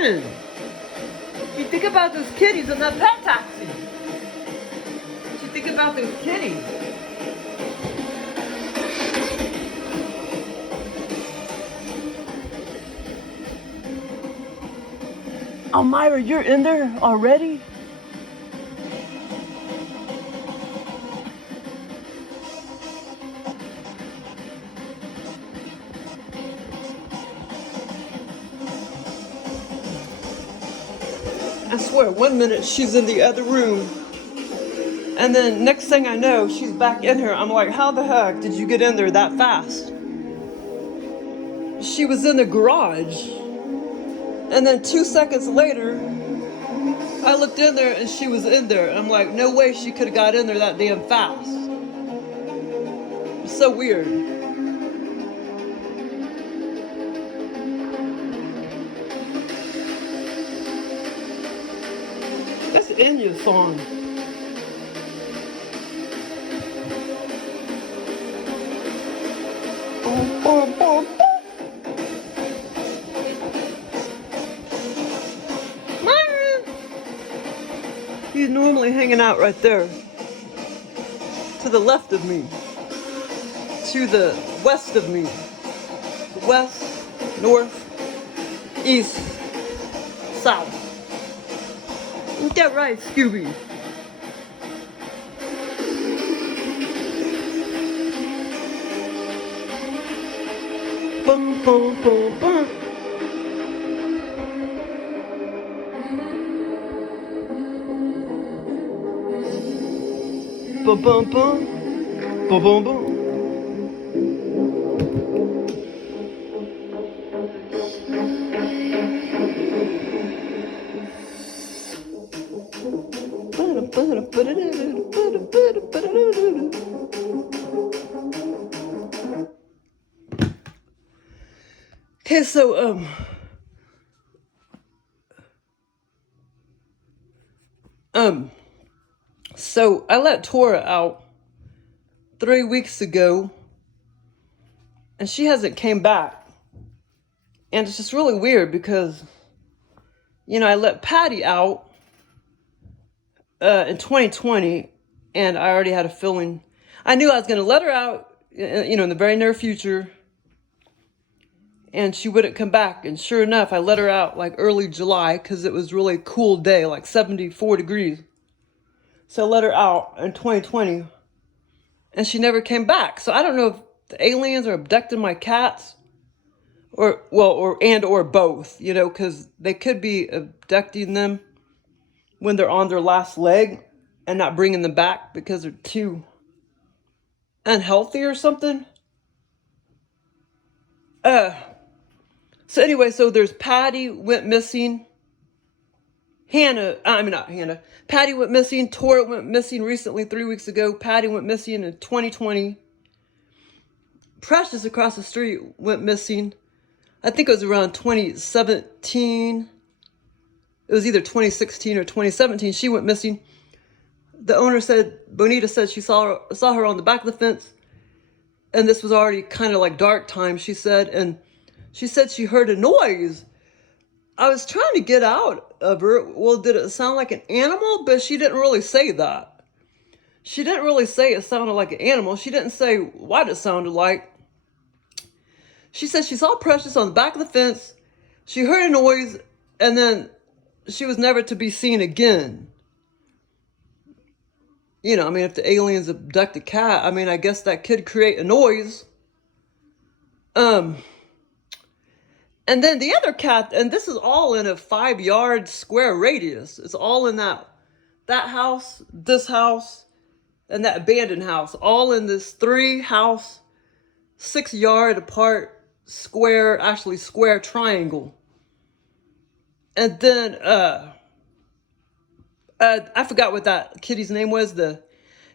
Myron! What you think about those kitties in that pet taxi? What you think about those kitties? Oh, Myra, you're in there already? I swear, 1 minute she's in the other room, and then next thing I know, she's back in here. I'm like, how the heck did you get in there that fast? She was in the garage, and then 2 seconds later, I looked in there and she was in there. I'm like, no way she could have got in there that damn fast. It's so weird. This Enya song. Myron! He's normally hanging out right there. To the left of me. To the west of me. West, north, east, south. Ain't that right, Scooby? Bum, bum, bum, bum. Bum, bum, bum. Bum, bum, bum. Okay, so I let Tora out 3 weeks ago, and she hasn't came back. And it's just really weird because, you know, I let Patty out in 2020, and I already had a feeling. I knew I was going to let her out, you know, in the very near future, and she wouldn't come back. And sure enough, I let her out like early July because it was really a cool day, like 74 degrees. So I let her out in 2020, and she never came back. So I don't know if the aliens are abducting my cats, or both, you know, because they could be abducting them when they're on their last leg and not bringing them back because they're too unhealthy or something. So anyway, so there's Patty went missing. Patty went missing. Tora went missing recently, 3 weeks ago. Patty went missing in 2020. Precious across the street went missing. I think it was around 2017. It was either 2016 or 2017. She went missing. The owner said, Bonita said she saw her on the back of the fence. And this was already kind of like dark time, she said. And she said she heard a noise. I was trying to get out of her. Well, did it sound like an animal? But she didn't really say that. She didn't really say it sounded like an animal. She didn't say what it sounded like. She said she saw Precious on the back of the fence. She heard a noise, and then she was never to be seen again. You know, I mean, if the aliens abduct a cat, I mean, I guess that could create a noise. And then the other cat, and this is all in a 5-yard square radius. It's all in that house, this house, and that abandoned house. All in this 3-house, 6-yard apart square triangle. And then, I forgot what that kitty's name was. The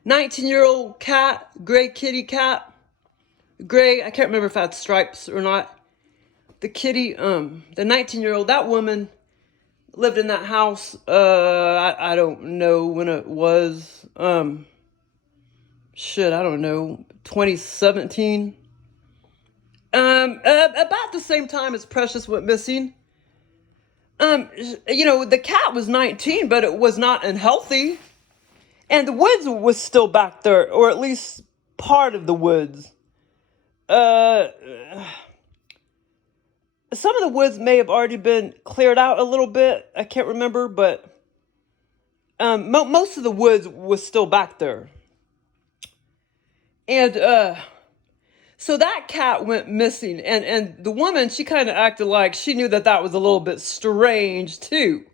19-year-old cat, gray kitty cat. Gray, I can't remember if I had stripes or not. The kitty, the 19-year-old, that woman lived in that house. I don't know when it was. I don't know. 2017. About the same time as Precious went missing. The cat was 19, but it was not unhealthy. And the woods was still back there, or at least part of the woods. Some of the woods may have already been cleared out a little bit. I can't remember, but most of the woods was still back there. And so that cat went missing. And the woman, she kind of acted like she knew that was a little bit strange too.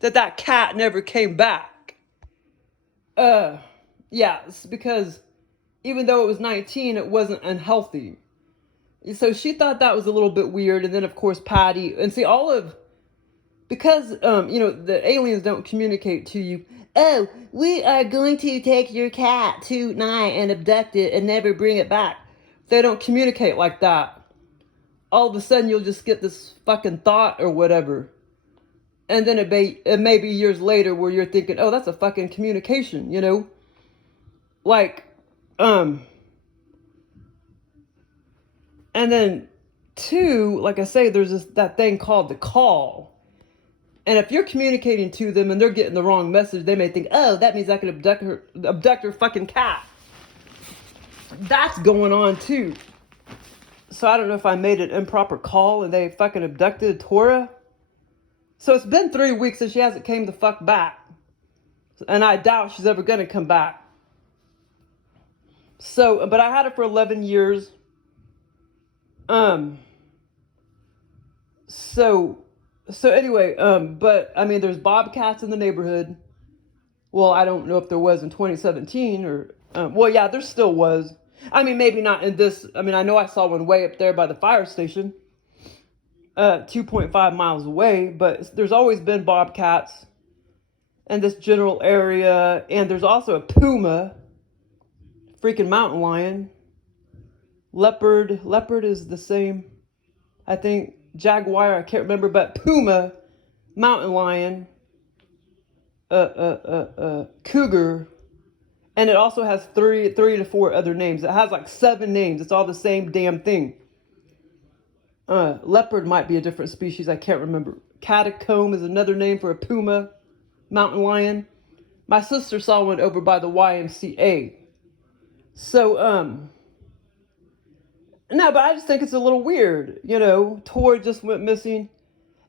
That cat never came back. Yeah, it's because even though it was 19, it wasn't unhealthy. So she thought that was a little bit weird. And then, of course, Patty. And see, because, the aliens don't communicate to you. Oh, we are going to take your cat tonight and abduct it and never bring it back. They don't communicate like that. All of a sudden, you'll just get this fucking thought or whatever. And then it may be years later where you're thinking, oh, that's a fucking communication, Like, and then two, like I say, there's that thing called the call. And if you're communicating to them and they're getting the wrong message, they may think, oh, that means I can abduct her fucking cat. That's going on too. So I don't know if I made an improper call and they fucking abducted Tora. So it's been 3 weeks and she hasn't came the fuck back. And I doubt she's ever gonna come back. So, but I had her for 11 years. So anyway, but I mean, there's bobcats in the neighborhood. Well, I don't know if there was in 2017 or, well, yeah, there still was. I mean, maybe not in this. I mean, I know I saw one way up there by the fire station, 2.5 miles away, but there's always been bobcats in this general area. And there's also a puma, freaking mountain lion, leopard is the same, I think, jaguar, I can't remember, but puma, mountain lion, cougar, and it also has three to four other names. It has like 7 names. It's all the same damn thing. Leopard might be a different species. I can't remember. Catacomb is another name for a puma, mountain lion. My sister saw one over by the YMCA. So, no, but I just think it's a little weird, Tori just went missing.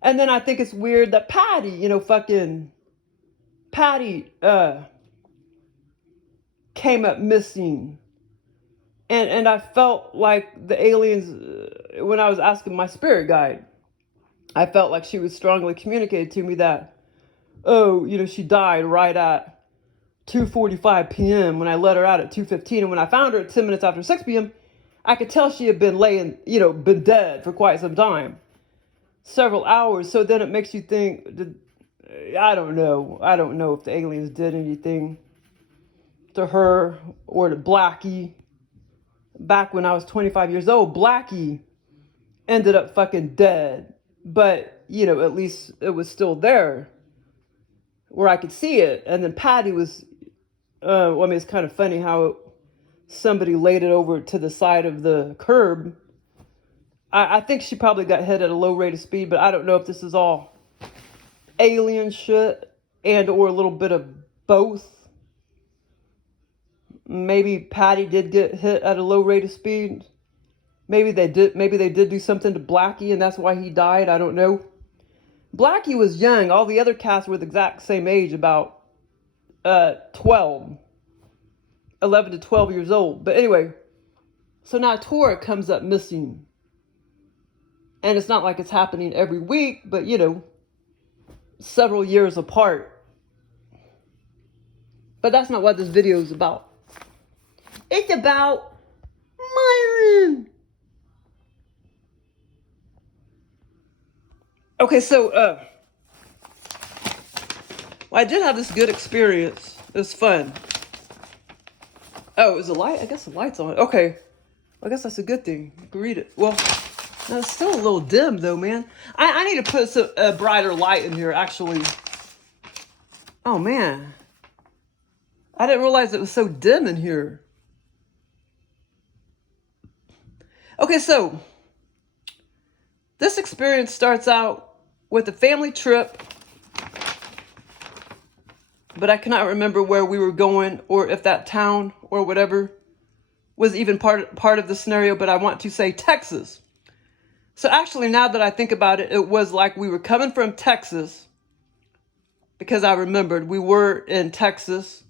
And then I think it's weird that Patty, Patty, came up missing. And I felt like the aliens, when I was asking my spirit guide, I felt like she was strongly communicating to me that, she died right at 2:45 p.m. when I let her out at 2:15. And when I found her at 10 minutes after 6 p.m., I could tell she had been been dead for quite some time. Several hours. So then it makes you think, I don't know. I don't know if the aliens did anything to her or to Blackie. Back when I was 25 years old, Blackie ended up fucking dead. But, at least it was still there where I could see it. And then Patty was, it's kind of funny how somebody laid it over to the side of the curb. I think she probably got hit at a low rate of speed, but I don't know if this is all alien shit and or a little bit of both. Maybe Patty did get hit at a low rate of speed. Maybe they did do something to Blackie and that's why he died. I don't know. Blackie was young. All the other cats were the exact same age, about 11 to 12 years old. But anyway, so now Tora comes up missing. And it's not like it's happening every week, but several years apart. But that's not what this video is about. It's about Myron. Okay, so I did have this good experience. It was fun. Oh, is the light? I guess the light's on. Okay. I guess that's a good thing. You can read it. Well, no, it's still a little dim though, man. I need to put a brighter light in here, actually. Oh, man. I didn't realize it was so dim in here. Okay, so this experience starts out with a family trip, but I cannot remember where we were going or if that town or whatever was even part of the scenario, but I want to say Texas. So actually, now that I think about it, it was like we were coming from Texas, because I remembered we were in Texas,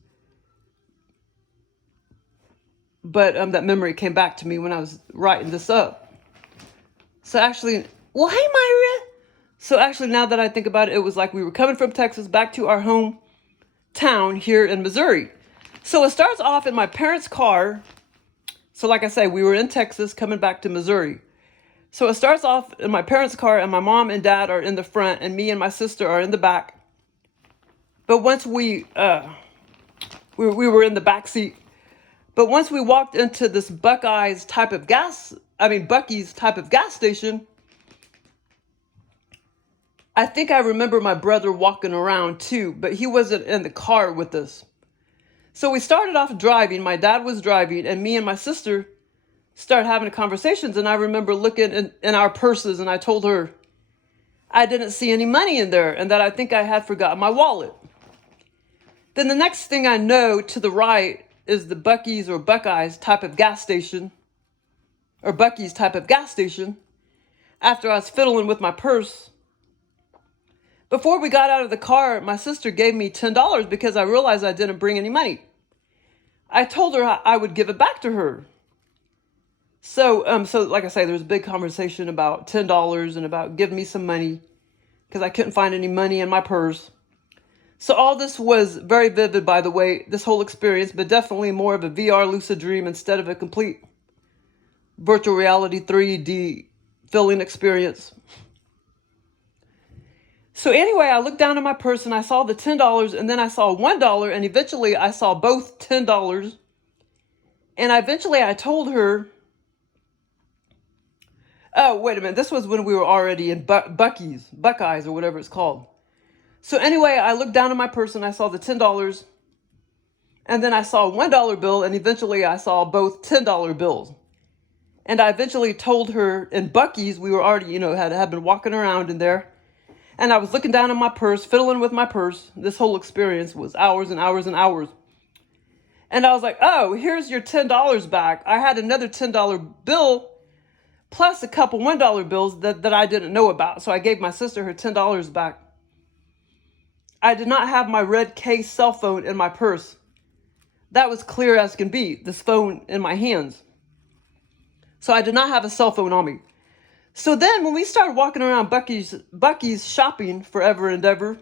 but that memory came back to me when I was writing this up. So actually, well, hey, Myra. So actually, now that I think about it, it was like we were coming from Texas back to our hometown here in Missouri. So it starts off in my parents' car. So like I say, we were in Texas coming back to Missouri. So it starts off in my parents' car, and my mom and dad are in the front, and me and my sister are in the back. But once we were in the back seat. But once we walked into this Bucky's type of gas station, I think I remember my brother walking around too, but he wasn't in the car with us. So we started off driving. My dad was driving, and me and my sister started having conversations. And I remember looking in our purses, and I told her I didn't see any money in there and that I think I had forgotten my wallet. Then the next thing I know, to the right is the Buc-ee's or Buckeyes type of gas station, or Buc-ee's type of gas station, after I was fiddling with my purse. Before we got out of the car, my sister gave me $10 because I realized I didn't bring any money. I told her I would give it back to her. So like I say, there was a big conversation about $10 and about giving me some money because I couldn't find any money in my purse. So all this was very vivid, by the way, this whole experience, but definitely more of a VR lucid dream instead of a complete virtual reality 3D feeling experience. So anyway, I looked down at my purse and I saw the $10, and then I saw $1, and eventually I saw both $10. And eventually I told her, oh, wait a minute, this was when we were already in Buckeyes or whatever it's called. So anyway, I looked down at my purse and I saw the $10, and then I saw a $1 bill, and eventually I saw both $10 bills. And I eventually told her in Buc-ee's, we were already, had been walking around in there, and I was looking down at my purse, fiddling with my purse. This whole experience was hours and hours and hours. And I was like, oh, here's your $10 back. I had another $10 bill plus a couple $1 bills that I didn't know about. So I gave my sister her $10 back. I did not have my red case cell phone in my purse. That was clear as can be, this phone in my hands. So I did not have a cell phone on me. So then when we started walking around Buc-ee's shopping forever and ever,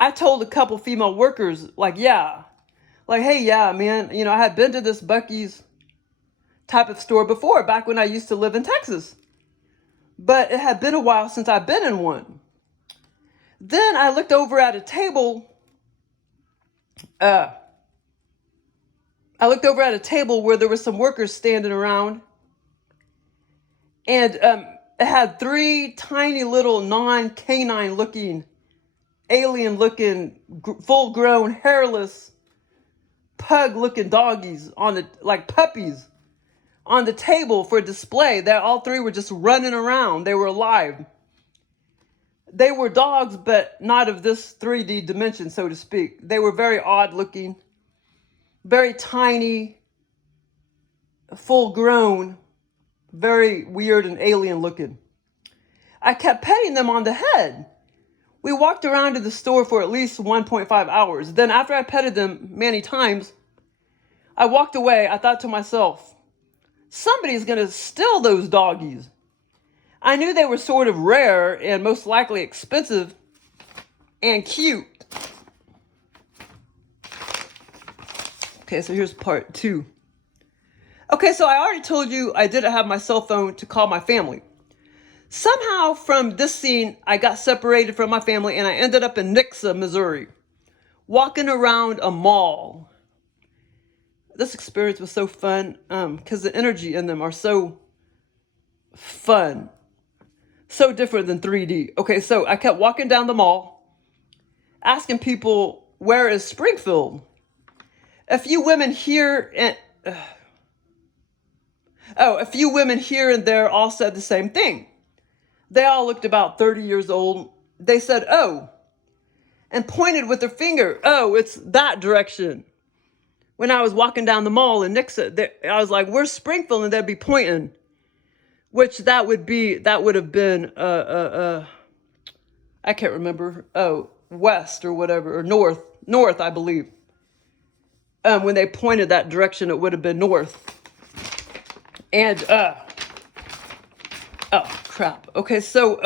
I told a couple female workers, hey, yeah, man, I had been to this Buc-ee's type of store before, back when I used to live in Texas. But it had been a while since I've been in one. Then I looked over at a table. I looked over at a table where there were some workers standing around. And it had 3 tiny little non-canine looking, alien looking, full-grown, hairless, pug-looking doggies like puppies on the table for display. That all 3 were just running around. They were alive. They were dogs, but not of this 3D dimension, so to speak. They were very odd looking, very tiny, full grown, very weird and alien looking. I kept petting them on the head. We walked around to the store for at least 1.5 hours. Then after I petted them many times, I walked away. I thought to myself, somebody's going to steal those doggies. I knew they were sort of rare and most likely expensive and cute. Okay, so here's part 2. Okay, so I already told you I didn't have my cell phone to call my family. Somehow from this scene, I got separated from my family and I ended up in Nixa, Missouri, walking around a mall. This experience was so fun because the energy in them are so fun. So different than 3D. Okay, so I kept walking down the mall, asking people, where is Springfield? A few women here and there all said the same thing. They all looked about 30 years old. They said, oh, and pointed with their finger. Oh, it's that direction. When I was walking down the mall in Nixa, I was like, where's Springfield? And they'd be pointing, which that would have been, I can't remember. Oh, west or whatever, or north, I believe. When they pointed that direction, it would have been north. And, oh, crap. Okay, so,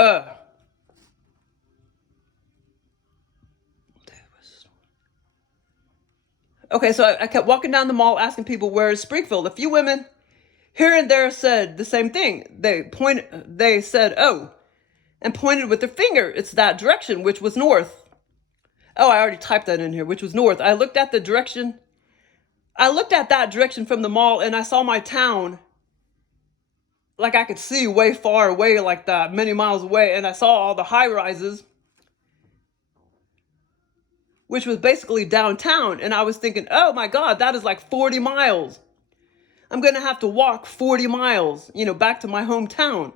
okay, so I kept walking down the mall asking people, where is Springfield? A few women here and there said the same thing. They said, oh, and pointed with their finger. It's that direction, which was north. Oh, I already typed that in here, which was north. I looked at that direction from the mall, and I saw my town. Like I could see way far away, like that, many miles away. And I saw all the high rises, which was basically downtown. And I was thinking, oh my God, that is like 40 miles. I'm going to have to walk 40 miles, back to my hometown.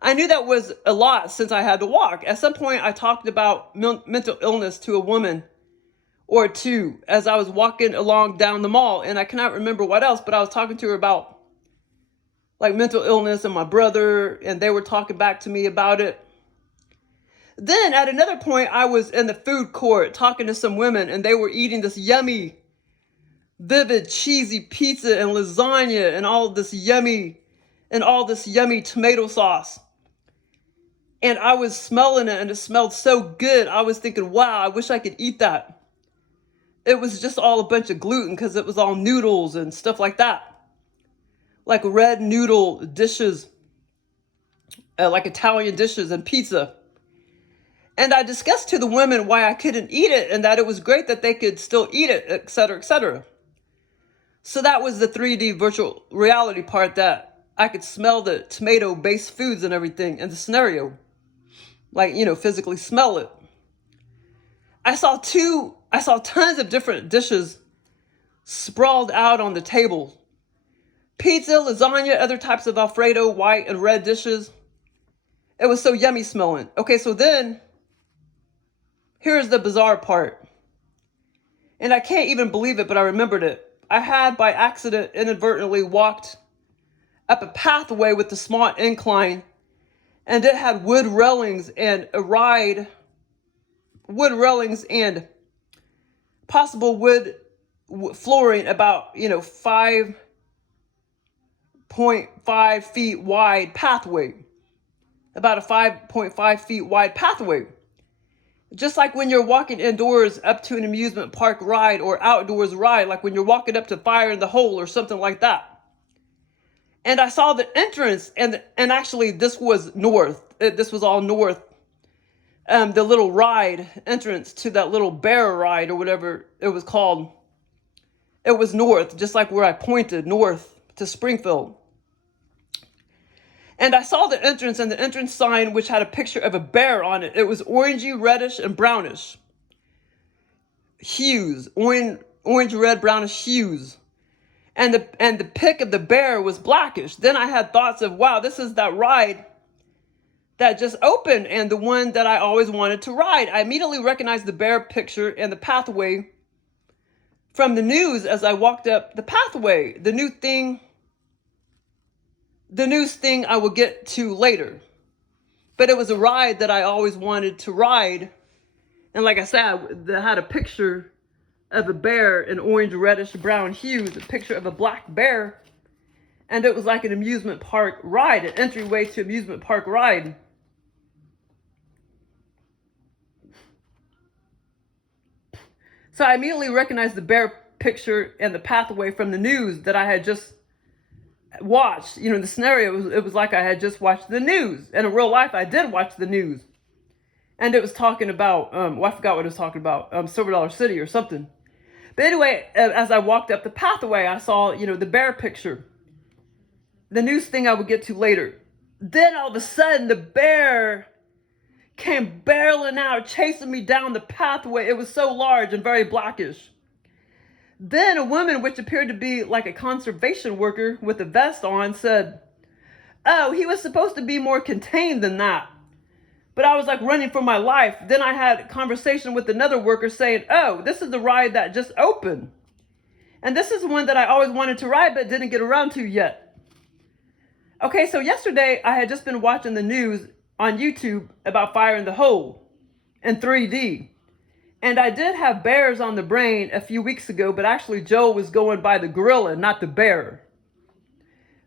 I knew that was a lot since I had to walk. At some point, I talked about mental illness to a woman or two as I was walking along down the mall. And I cannot remember what else, but I was talking to her about like mental illness and my brother, and they were talking back to me about it. Then at another point, I was in the food court talking to some women, and they were eating this yummy, vivid, cheesy pizza and lasagna and all this yummy tomato sauce. And I was smelling it, and it smelled so good. I was thinking, wow, I wish I could eat that. It was just all a bunch of gluten because it was all noodles and stuff like that. Like red noodle dishes, like Italian dishes and pizza. And I discussed to the women why I couldn't eat it and that it was great that they could still eat it, et cetera, et cetera. So that was the 3D virtual reality part, that I could smell the tomato-based foods and everything in the scenario. Like, physically smell it. I saw tons of different dishes sprawled out on the table. Pizza, lasagna, other types of Alfredo, white and red dishes. It was so yummy smelling. Okay, so then, here's the bizarre part. And I can't even believe it, but I remembered it. I had, by accident, inadvertently walked up a pathway with a small incline, and it had wood railings and possible wood flooring about, 5.5 feet wide pathway. About a 5.5 feet wide pathway. Just like when you're walking indoors up to an amusement park ride or outdoors ride, like when you're walking up to Fire in the Hole or something like that. And I saw the entrance, and actually this was north. This was all north. The little ride entrance to that little bear ride or whatever it was called. It was north, just like where I pointed, north to Springfield. And I saw the entrance and the entrance sign, which had a picture of a bear on it. It was orangey, reddish, and brownish hues, orange, red, brownish hues. And the pic of the bear was blackish. Then I had thoughts of, wow, this is that ride that just opened and the one that I always wanted to ride. I immediately recognized the bear picture and the pathway from the news as I walked up the pathway. The news thing I will get to later. But it was a ride that I always wanted to ride. And like I said, I had a picture of a bear in orange, reddish, brown hues, a picture of a black bear. And it was like an amusement park ride, an entryway to amusement park ride. So I immediately recognized the bear picture and the pathway from the news that I had just watched. The scenario, it was like I had just watched the news. And in real life, I did watch the news. And it was talking about, I forgot what it was talking about, Silver Dollar City or something. But anyway, as I walked up the pathway, I saw, the bear picture. The news thing I would get to later. Then all of a sudden, the bear came barreling out, chasing me down the pathway. It was so large and very blackish. Then a woman, which appeared to be like a conservation worker with a vest on, said, oh, he was supposed to be more contained than that. But I was like running for my life. Then I had a conversation with another worker saying, oh, this is the ride that just opened. And this is one that I always wanted to ride but didn't get around to yet. Okay, so yesterday I had just been watching the news on YouTube about Fire in the Hole in 3D. And I did have bears on the brain a few weeks ago, but actually Joel was going by the gorilla, not the bear.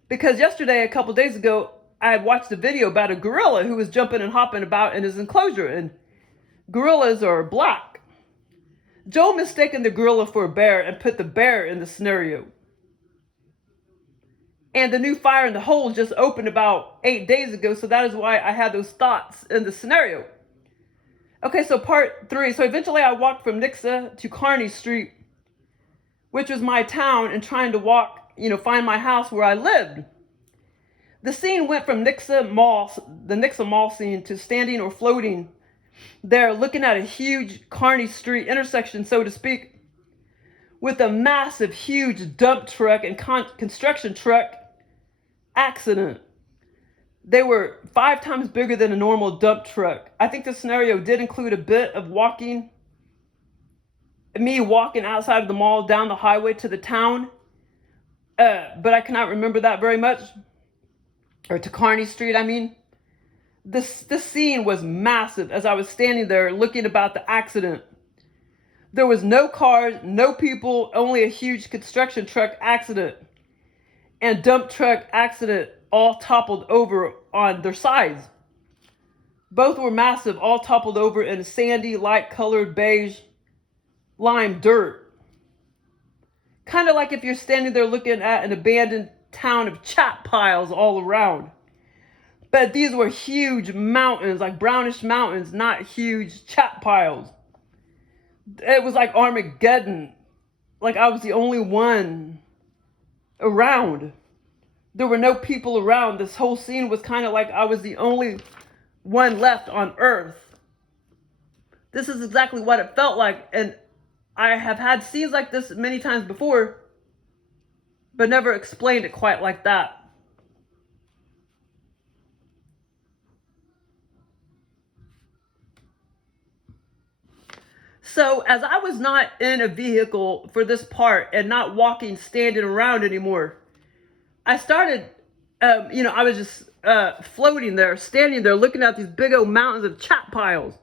Because yesterday, a couple days ago, I had watched a video about a gorilla who was jumping and hopping about in his enclosure, and gorillas are black. Joel mistaken the gorilla for a bear and put the bear in the scenario. And the new Fire in the Hole just opened about 8 days ago, so that is why I had those thoughts in the scenario. Okay, so part 3. So eventually I walked from Nixa to Kearney Street, which was my town, and trying to walk, find my house where I lived. The scene went from Nixa Mall, the Nixa Mall scene, to standing or floating there looking at a huge Kearney Street intersection, so to speak, with a massive, huge dump truck and construction truck accident. They were 5 times bigger than a normal dump truck. I think the scenario did include a bit of me walking outside of the mall down the highway to the town. But I cannot remember that very much. Or to Kearney Street, I mean. This scene was massive as I was standing there looking about the accident. There was no cars, no people, only a huge construction truck accident and dump truck accident all toppled over on their sides. Both were massive, all toppled over in sandy, light-colored beige lime dirt. Kind of like if you're standing there looking at an abandoned town of chat piles all around. But these were huge mountains, like brownish mountains, not huge chat piles. It was like Armageddon. Like I was the only one around. There were no people around. This whole scene was kind of like I was the only one left on Earth. This is exactly what it felt like. And I have had scenes like this many times before, but never explained it quite like that. So as I was not in a vehicle for this part and not walking, standing around anymore, I started, I was just floating there, standing there, looking at these big old mountains of chat piles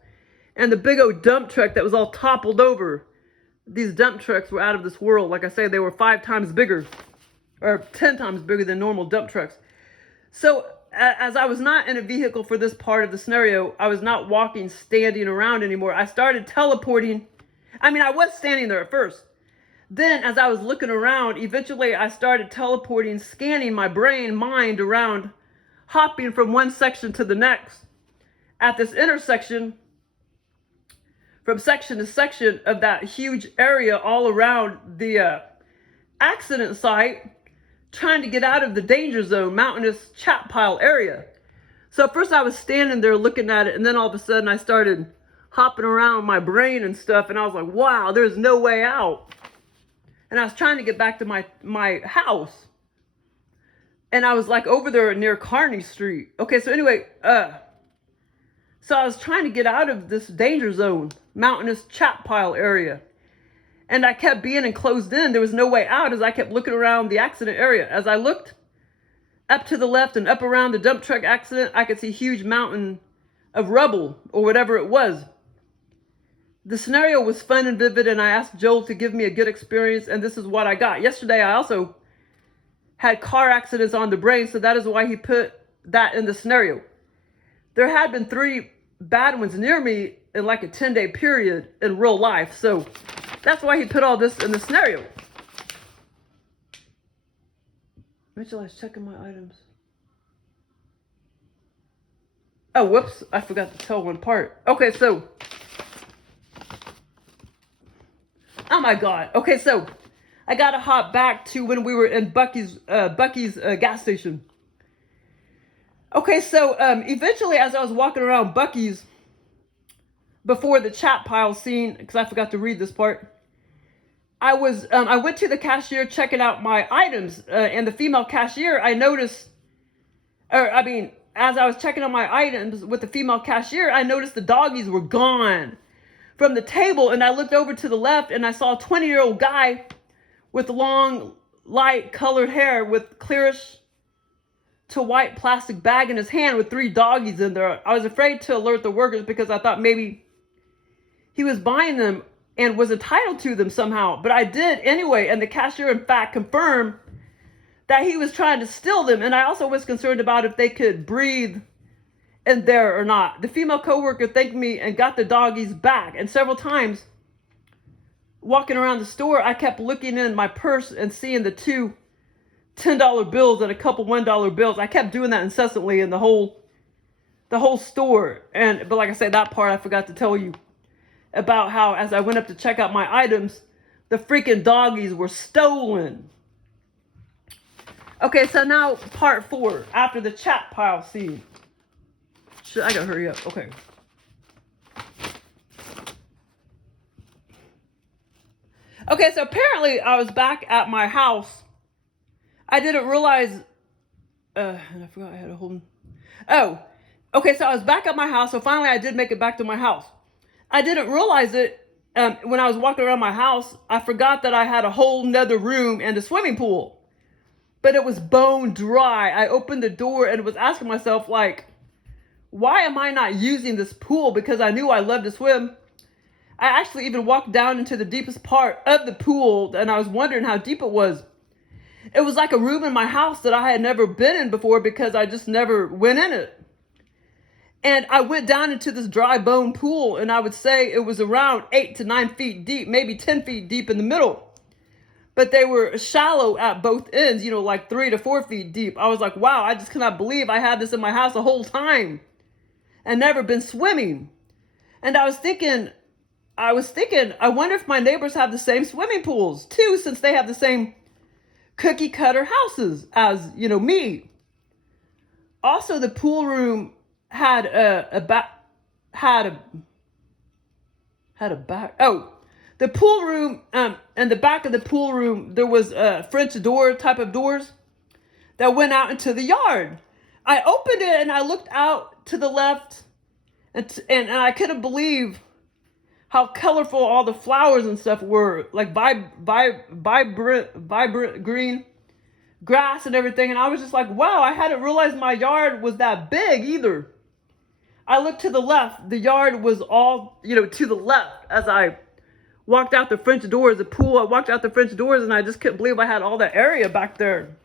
and the big old dump truck that was all toppled over. These dump trucks were out of this world. Like I say, they were 5 times bigger or 10 times bigger than normal dump trucks. So as I was not in a vehicle for this part of the scenario, I was not walking, standing around anymore. I started teleporting. I mean, I was standing there at first. Then as I was looking around, eventually I started teleporting, scanning my mind around, hopping from one section to the next. At this intersection, from section to section of that huge area all around the accident site, trying to get out of the danger zone, mountainous chat pile area. So at first I was standing there looking at it, and then all of a sudden I started hopping around my brain and stuff, and I was like, wow, there's no way out. And I was trying to get back to my house. And I was like over there near Kearney Street. Okay, so anyway, so I was trying to get out of this danger zone, mountainous chat pile area. And I kept being enclosed in. There was no way out as I kept looking around the accident area. As I looked up to the left and up around the dump truck accident, I could see a huge mountain of rubble or whatever it was. The scenario was fun and vivid, and I asked Joel to give me a good experience, and this is what I got. Yesterday, I also had car accidents on the brain, so that is why he put that in the scenario. There had been 3 bad ones near me in like a 10-day period in real life, so that's why he put all this in the scenario. Mitchell, I was checking my items. Oh, whoops. I forgot to tell one part. Okay, so. Oh my God. Okay, so I got to hop back to when we were in BuC's gas station. Okay, so eventually as I was walking around BuC's before the chat pile scene, because I forgot to read this part, I went to the cashier checking out my items, and the female cashier, I noticed or I mean, as I was checking on my items with the female cashier, I noticed the doggies were gone from the table, and I looked over to the left and I saw a 20-year-old guy with long, light colored hair with clearish to white plastic bag in his hand with 3 doggies in there. I was afraid to alert the workers because I thought maybe he was buying them and was entitled to them somehow. But I did anyway, and the cashier in fact confirmed that he was trying to steal them. And I also was concerned about if they could breathe in there or not. The female coworker thanked me and got the doggies back. And several times walking around the store, I kept looking in my purse and seeing the 2 $10 bills and a couple $1 bills. I kept doing that incessantly in the whole store. But like I said, that part I forgot to tell you about how as I went up to check out my items, the freaking doggies were stolen. Okay, so now part 4, after the chat pile scene. Shit, I gotta hurry up. Okay. Okay, so apparently I was back at my house. I didn't realize, and I forgot I had a hold. Oh, okay, so I was back at my house. So finally I did make it back to my house. I didn't realize it when I was walking around my house. I forgot that I had a whole nother room and a swimming pool. But it was bone dry. I opened the door and was asking myself, like, why am I not using this pool? Because I knew I loved to swim. I actually even walked down into the deepest part of the pool, and I was wondering how deep it was. It was like a room in my house that I had never been in before because I just never went in it. And I went down into this dry bone pool, and I would say it was around 8 to 9 feet deep, maybe 10 feet deep in the middle. But they were shallow at both ends, like 3 to 4 feet deep. I was like, wow, I just cannot believe I had this in my house the whole time and never been swimming. And I was thinking, I wonder if my neighbors have the same swimming pools too, since they have the same cookie cutter houses as, me. Also, the pool room had a back. The pool room, and the back of the pool room, there was a French door type of doors that went out into the yard. I opened it and I looked out to the left, and I couldn't believe how colorful all the flowers and stuff were, like vibrant green grass and everything. And I was just like, wow, I hadn't realized my yard was that big either. I looked to the left. The yard was all, to the left as I walked out the French doors, the pool. I walked out the French doors and I just couldn't believe I had all that area back there.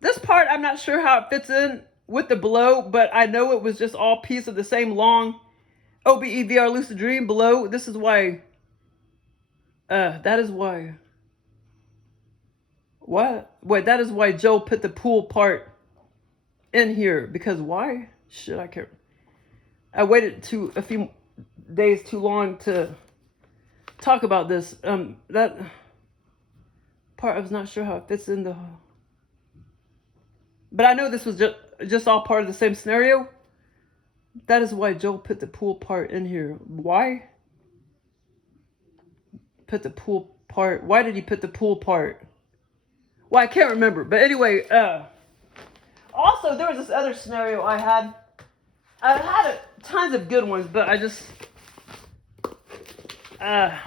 This part, I'm not sure how it fits in with the below, but I know it was just all piece of the same long OBE VR Lucid Dream below. This is why, that is why Joe put the pool part in here. Because why? Shit, I can't. I waited a few days too long to talk about this. That part I was not sure how it fits in the. But I know this was just all part of the same scenario. That is why Joe put the pool part in here. Why? Put the pool part. Why did he put the pool part? Well, I can't remember. But anyway, also there was this other scenario I had. I've had tons of good ones, but I just haven't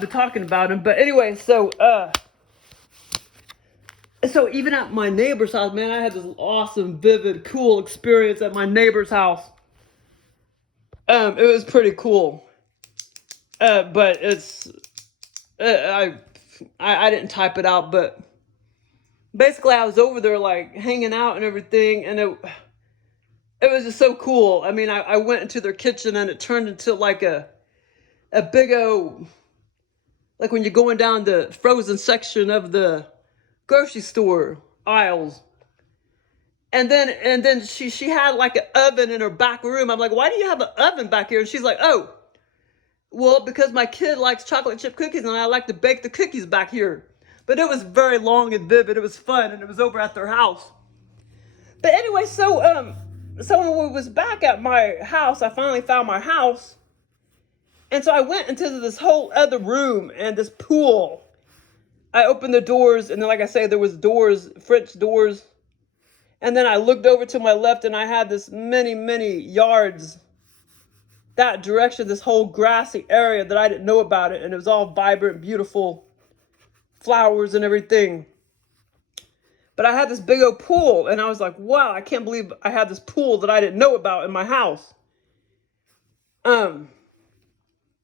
been talking about them. But anyway, so even at my neighbor's house, man, I had this awesome, vivid, cool experience at my neighbor's house. It was pretty cool. But it's I didn't type it out, but basically I was over there like hanging out and everything, and it was just so cool. I mean, I went into their kitchen and it turned into like a big old, like when you're going down the frozen section of the grocery store aisles. And then she had like an oven in her back room. I'm like, why do you have an oven back here? And she's like, oh, well, because my kid likes chocolate chip cookies and I like to bake the cookies back here. But it was very long and vivid. It was fun, and it was over at their house. But anyway, so when we was back at my house, I finally found my house. And so I went into this whole other room and this pool. I opened the doors, and then, like I say, there was doors, French doors. And then I looked over to my left, and I had this many yards that direction, this whole grassy area that I didn't know about it. And it was all vibrant, beautiful flowers and everything. But I had this big old pool, and I was like, wow, I can't believe I had this pool that I didn't know about in my house. But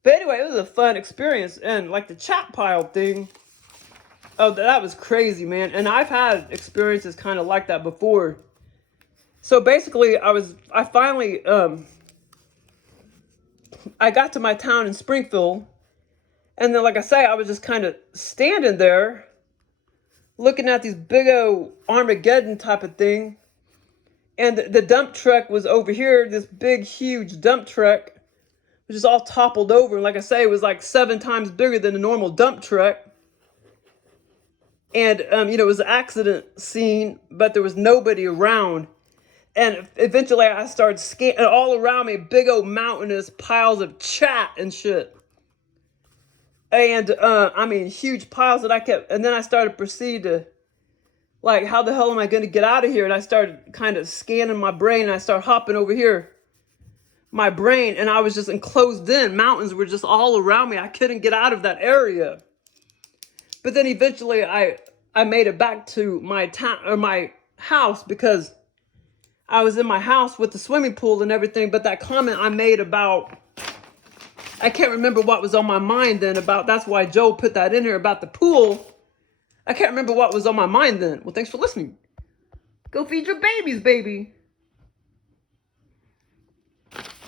anyway, it was a fun experience. And like the chat pile thing, oh, that was crazy, man. And I've had experiences kind of like that before. So basically, I finally, I got to my town in Springfield. And then, like I say, I was just kind of standing there looking at these big old Armageddon type of thing. And the dump truck was over here, this big, huge dump truck, which is all toppled over. And like I say, it was like 7 times bigger than a normal dump truck. And, you know, it was an accident scene, but there was nobody around. And eventually I started scanning, and all around me, big old mountainous piles of chat and shit. And, I mean, huge piles that I kept, and then I started to proceed to, like, how the hell am I going to get out of here? And I started kind of scanning my brain, and I started hopping over here, my brain, and I was just enclosed in. Mountains were just all around me. I couldn't get out of that area. But then eventually I made it back to my town, or my house, because I was in my house with the swimming pool and everything. But that comment I made about, I can't remember what was on my mind then about, that's why Joe put that in here about the pool. I can't remember what was on my mind then. Well, thanks for listening. Go feed your babies, baby.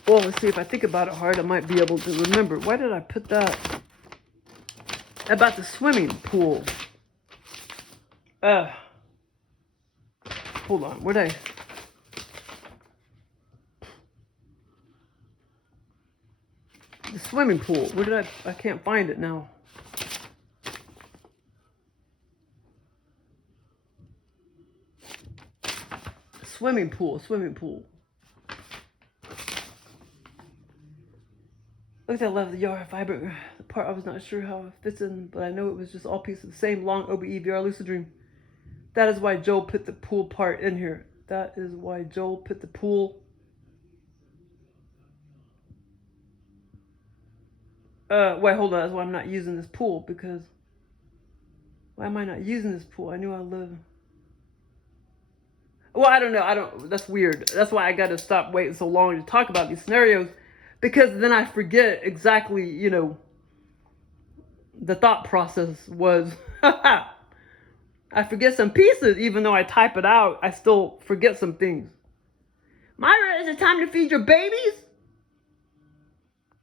Well, let's see, if I think about it hard, I might be able to remember. Why did I put that? About the swimming pool. Hold on, where'd the swimming pool, where did I can't find it now. Swimming pool. Look at that level of the yard, vibrant. The part I was not sure how it fits in, but I know it was just all pieces of the same long OBE VR lucid dream. That is why Joel put the pool part in here. That is why Joel put the pool. Wait, hold on. That's why I'm not using this pool, because why am I not using this pool? I knew I lived. Well, I don't know. That's weird. That's why I got to stop waiting so long to talk about these scenarios, because then I forget exactly, you know, the thought process was. I forget some pieces, even though I type it out, I still forget some things. Myra, is it time to feed your babies?